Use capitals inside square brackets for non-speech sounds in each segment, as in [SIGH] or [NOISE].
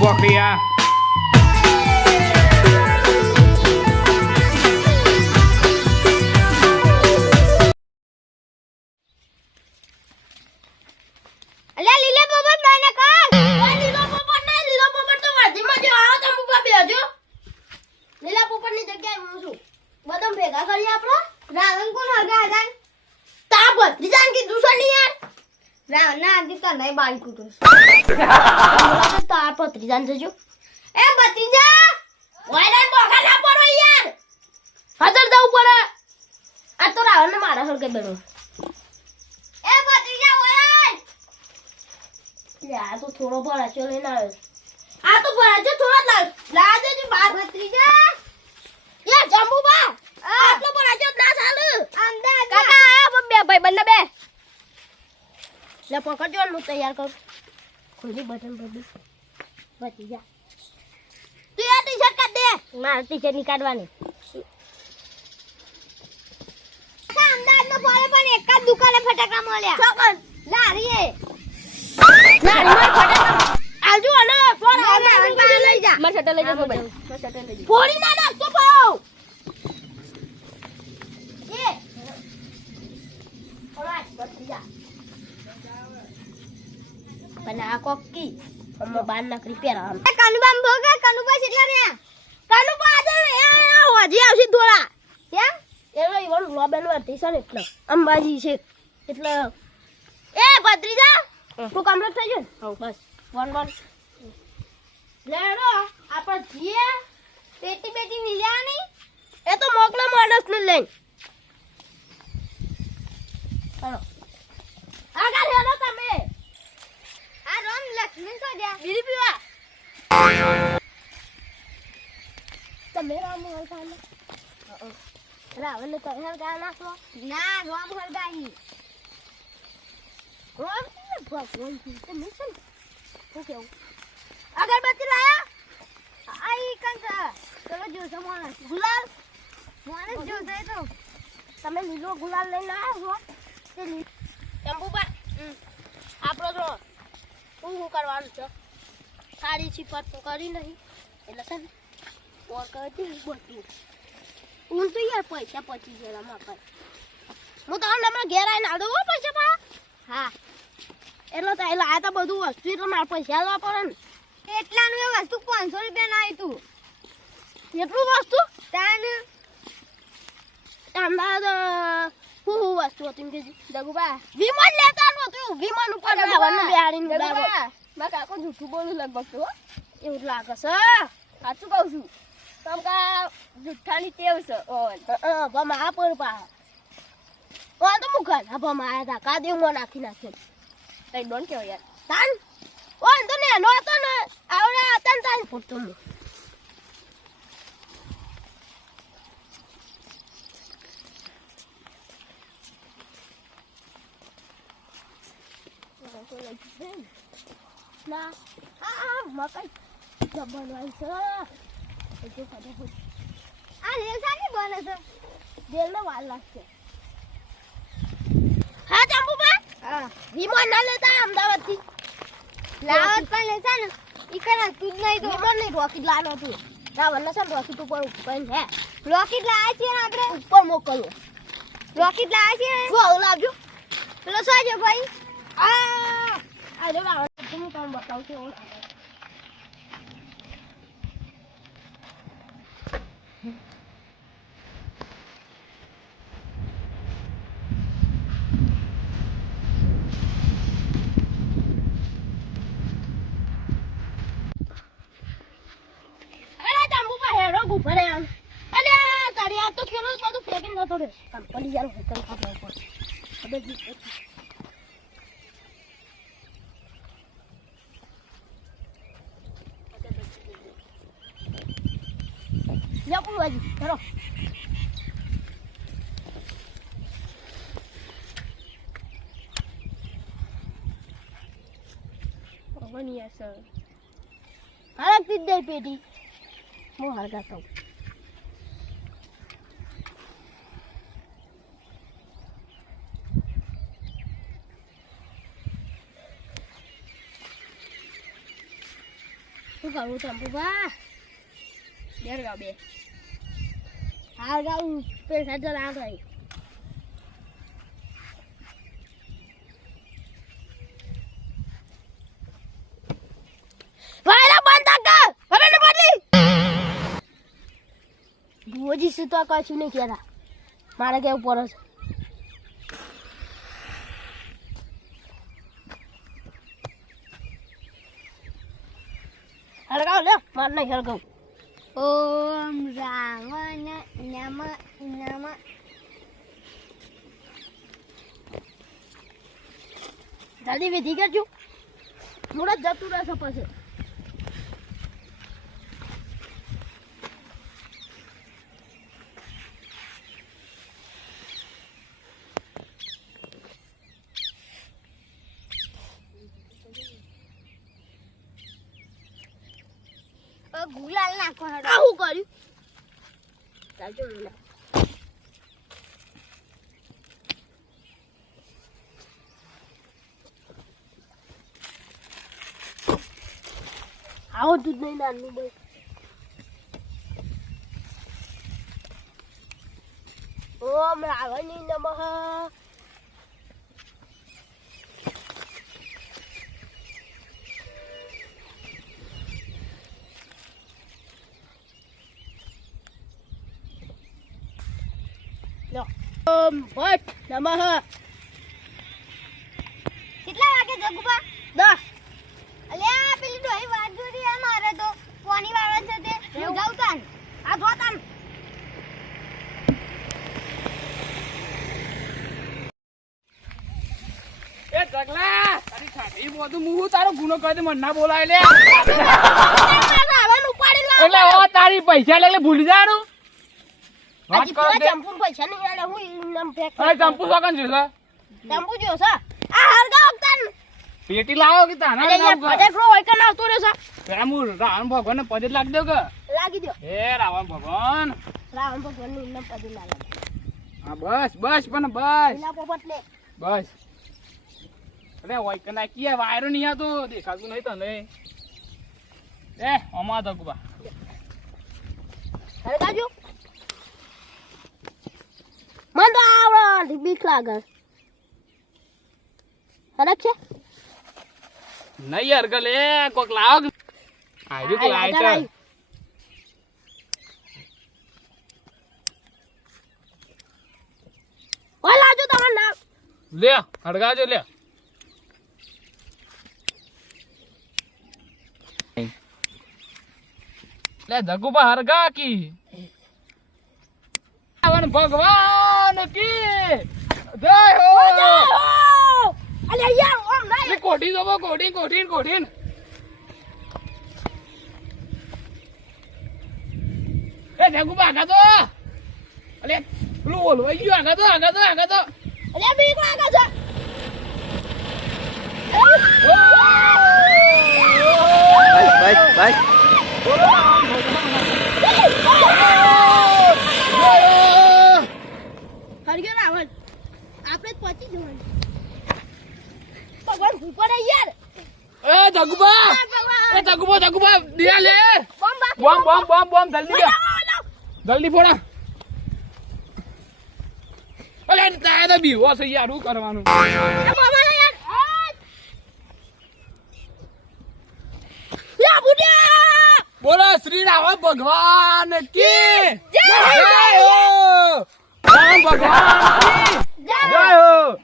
બોકરિયા અલ્યા લીલા પોપટ બાને કર ઓય લીલો પોપટ નહીં લીલો પોપટ તો વાજીમાં જો આવો તો મુપા બેજો લીલા પોપટની જગ્યાએ હું છું. બદમ ભેગા કરી આપણો? રાવણ કોણ હગા હતા તાપત રીજાન કીધું છે યાર. રાવણ ના આંટી [LAUGHS] તો નહીં બાળી કૂટું તાર ભત્રીજાન જજો. એ ભત્રીજા ઓય બોગા ના પડો યાર. હાજર જવું પડે. આ તો રાવણ ને મારા હરકે બેડો. એ ભત્રીજા ઓય! લે, આ તો થોડો ભરાચો લઈને આવ્યો. આ તો ભરાચો થોડો લાવ લાવ દેજો બાર ભત્રીજા. યા જંબુબા આટલો ભરાચો ના ચાલે. અંદા કાકા બે ભાઈ બંને બે લે પકડજો હું તૈયાર કરું. ખોલી બટન બધું. બચી જા. તું આ ટી-શર્ટ કાઢ દે. મારે ટી-શર્ટની કાઢવાની. અમદાવાદ નો ફોરે પણ એક જ દુકાને ફટાકડા મળ્યા. ચોકન લારીએ. આજુ અને ફોન આવે લઈ જા. માર શટર લઈ જા મોબાઈલ. લઈ જા. ફોડી ના નાખતો પાઉ એ. ઓરાઈટ બચી જા. પણ આ કોકી. હમણાં બાર ના રિપેર આમ કનુબા ભોગા કનુબા કેટલા રહ્યા કનુબા આજે આ હજી આવશે ધોળા. કેમ એટલે ઈવન લોબેન છે ને એટલે. અંબાજી છે. એટલે એ ભત્રીજા તું કમ્પ્લીટ થઈ ગયું હા બસ. One one. લેડો આપણે જીએ. પેટી પેટી નહીં એ તો મોકલે માણસ ને લઈને. ચાલો આગળ હેલો તમે આ બીજી પીવા તમે રામ હલકા રાવણ ને તો હલકા નાખો ના રોમ હરગાઈ રોમ ભગવાન તમે ને શું કેવું અગરબત્તી લાયા આઈ કંક તમે જોશો માણસ ગુલાલ માણસ જોશે તો તમે લીલો ગુલાલ લઈને આવ્યા છો તે લી- ચંપુબા આપણો જો શું શું કરવાનું છે. સારી સિફત તો કરી નહીં. એટલે છે ને ઓર કરતી બધું હું તો યાર પૈસા પચી ગયેલા માં પર હું તમને હમણાં ઘેર આવીને આડો પૈસા પા હા. એટલે તો એટલે આ તો બધું વસ્તુ એટલે મારા પૈસા લેવા પડે ને. એટલાનું એ વસ્તુ પાંચસો રૂપિયા ના આવ્યું એટલું વસ્તુ? તાન? અમદાવાદ શું વસ્તુ હતી કે દગુબા. વિમાન લેતા નહોતું વિમાન ઉપર રાવણને બેહાડીને ઉડાડો મારા કાકો જૂઠું બોલું લગભગ તો એવું લાગે છે. સાચું કહું છું? તમ કા જુઠ્ઠાની ટેવ છે? ઓન ભમા આ પર પા ઓ તો મુખન હા ભમા આયા તા કા દેવ નાખી નાખ્યો? કઈ ડોન કેવો યાર. તાન? ઓ તો ને. નો તો ને આવડા તન. તાન ફોટો ના છે એટલે ફટાફટ આ રેલ સાની બને છે જેલને વાર લાગશે હા ચંપુબા હા વિમાન ના લેતા અમદાવાદથી લાવત પણ લેતા ને ઈ કરા તું નહીં તો વિમાન નહીં રોકેટ લાનો હતું રાવણને છે ને રોકેટ ઉપર ઉપર હે રોકેટ લાવ્યા છે ને આપણે ઉપર મોકલવો રોકેટ લાયા છે ને ગોળ લાવજો પેલો સાજો ભાઈ. આ આ જો રાવણ હું તમને બતાવું છું એવું તો ખેલો બધું ફેંકીને જતો રે કંપની યાર હોટલ ખાવા ઉપર હવે જી Ya ya, sir? Harap tidak, Pedi. Mau harga tau. શું કરું ચંપુભા બે ગાવ બે થાય વાયરા બંધ કર હવે ને બદલી ભુવજી શું તો કશું નહીં કહેતા મારે કેવું પડે છે હળગાવ લે માર નહીં હળગાવ ઓમ राम નમ નમ. જલ્દી વિધિ કરજો. થોડા જતું રહેશે પછી. ગુલાલ નાખો હેડો આવું કર્યું ચાલજો ગુલાલ આવો દૂધ નહીં નાનું ભાઈ ઓમ રાવણી નમઃ લો. ઓમ ભટ્ટ નમઃ. કેટલા વાગે જગુબા? અલ્યા પેલી ડોહી વાત જોડી આ મારે તો. કોની વાળા છે તે? એવું? ગાવતાન આ જો તમ એ ઢગલા તારી છાતી બધું મું તારો ગુનો કરી દે મને ના બોલાય લે. એટલે ઓ તારી પૈસા લે ભૂલી જાનું? વાત કરો તે. ચંપુ પૈસા નહીં આલે હું ઇનામ ફેંક અરે ચંપુ સોકન છે લે? ચંપુ જો છે આ હરગાવ તન પેટી લાવો કે તાના અરે યાર લાવો કે? ભજે ફ્લો હોય કે ના રહેશે પેલા હું રાવણ ભગવાનને પદે લાગ દઉં કે? લાગી દો. હે રાવણ ભગવાન. રાવણ ભગવાનનું ઇનામ પદી લાગે. હા બસ બસ પણ બસ. એના પોપટ લે. બસ. અરે ઓય કે ના કિયા વાયરો નહીં આતો દેખાતું નહીં તને. એ અમા દગુબા હરગાજો મન તો આવડે બીક લાગે હરક છે નહીં યાર ગલે કોક લાવ આયુ કે છે ઓય લાજો તમારું નામ લે હડગાજો લે લે જગુબા હરગા કી ભગવાન કી જય હો અલે યાર ઓમ લે નહીં કોઠી દો કોઠી કોઠી કોઠી એ જગુબા આગા તો અલે પેલું ઓલવાઈ ગયું આગા તો આગા તો આગા તો અલે બીક લાગે છે બસ બસ બસ હરગ્યો રાવણ આપણે જ પહોંચી જવાનું ભગવાન ઉપર યાર એ જગુબા એ જગુબા જગુબા દિયા લે બોમ બોમ બોમ બોમ જલ્દી જલ્દી ફોડા અલે તારે તો બીવો છે યાર શું કરવાનું બોલો શ્રી રામ ભગવાન કી જય હો રામ ભગવાન જય હો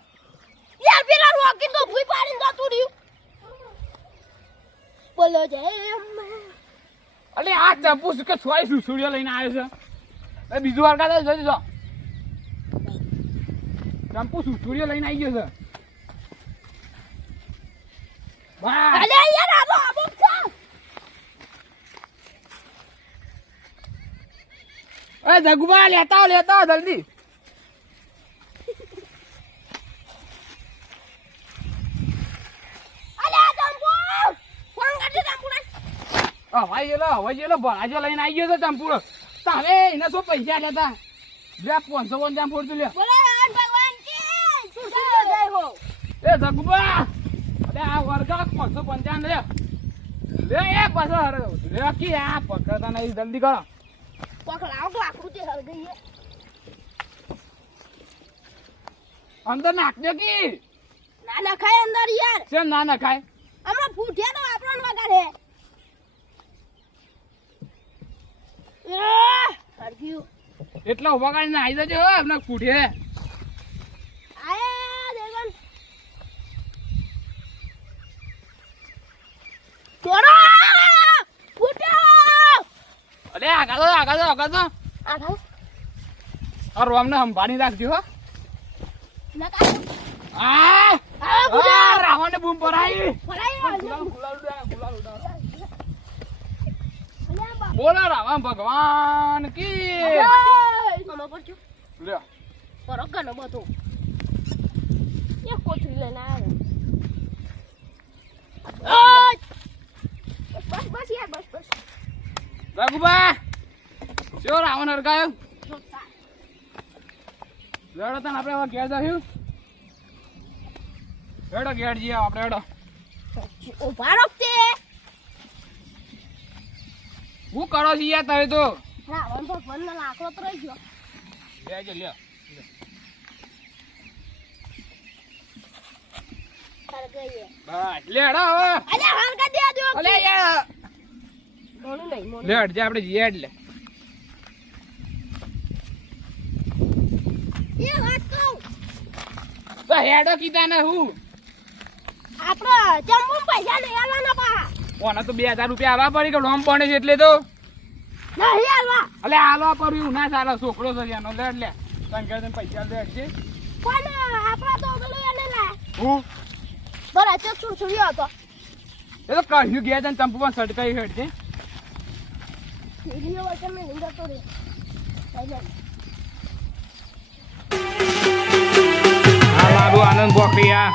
બોલો જય અંબા. અલે આ ચંપુ શું કે છોય સુસુડિયો લઈને આવ્યો છે. એ બીજું વાર કાઢે જોઈ જો ચંપુ સુસુડિયો લઈને આવી ગયો છે. વાહ અલે યાર આવો આવો છે. એ જગુબા લેતા લેતા જલ્દી અલે આ જંબુ. ફોન કરજે જંબુને. હવાઈ ગયેલો હવાઈ ગયેલો ભરાજો લઈને આવી ગયો છે ચંપુ તારે એને શું પૈસા લેતા લે પાંચસો પંચામ ફોડતું લે હો. એ જગુબા અરે આ વર્ગા પાંચસો પંચાન લે. લે એ પાછો હરે લે કી આ પકડતા નહીં જલ્દી કરો. પકડાવ આકૃતિ હળગઈ છે. અંદર નાખજો કી. ના ના ખાય અંદર યાર. કેમ ના ના ખાય હમણાં ફૂટ્યા તો આપણો વગાડે. આહ, એટલા ઊભા કાઢીને આવી જજો હો એમને! ફૂટ્યો! અરે આગળ આગળ આગળ તો આ થાવ. આ સંભાળી રાખજો હો. આ ફૂટ્યો! બૂમ પરાઈ ગયો. ગુલાલ ગુલાલ ઉડાડ, ગુલાલ ઉડાડ. અલ્યા બાપ. બોલો રામ ભગવાન કી. આમાં પડજો. લ્યો. ફરક ઘણો બધો. એક કોથળી લઈને. ઓય! બસ બસ યાર બસ બસ. રઘુબા શો રાવણ હરગાયો? લેડો તને આપણે હવે ઘેર જશું હેડો ઘેર જઈએ આપણે હેડો ઊભા રોકતે શું કરો છી યાર તમે તો? રાવણ લાકડો રહી ગયો. લેજો લ્યો જઈએ એટલે હેડો કીધા ને હું. આપડે જમ્બુ પૈસા લઈ આવવાના પા ઓને તો બે હજાર રૂપિયા આવા પડી કે લોમ પડે છે એટલે તો? નહીં આલવા. અલે આલવા પડ્યું. ના ચાલે છોકરો છે એનો. લે લે. તને ઘેર જઈને પૈસા લેડ છે. પણ આપણા તો ઓગળી એને લા. હું? બરા ચક છુરછુર્યો હતો. એ તો કહ્યું ગયા તને ચંપુ પણ સટકાઈ હેડ છે સીડીઓ વચ્ચે મેં લીધો તો રે આ મારું આનંદ બોકરી આ